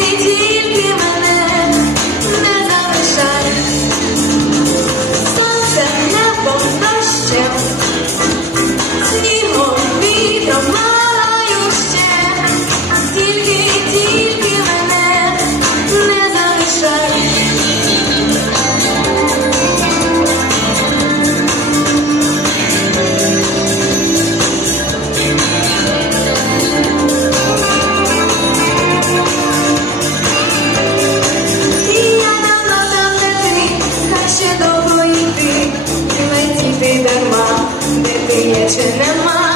Sweetie. And in my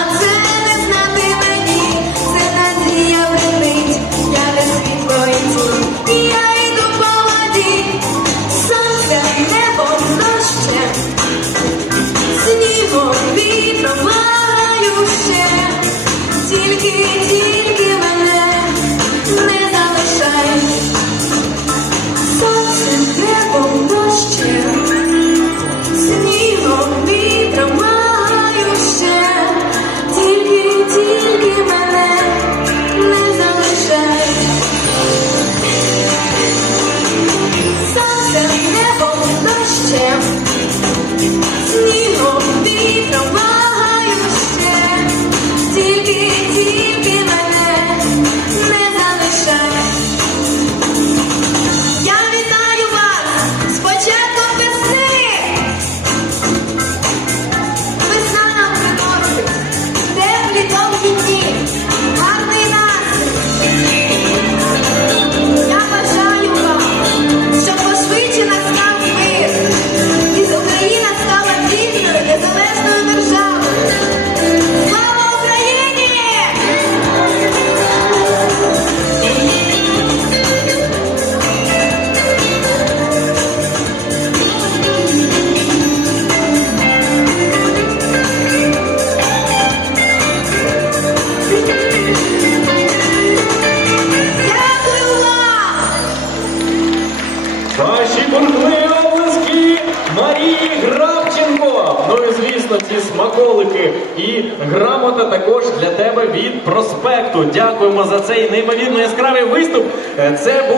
бурхливі обласки Марії Гравченко. Ну і звісно, ці смаколики і грамота також для тебе від проспекту. Дякуємо за цей неймовірно яскравий виступ. Е, це був.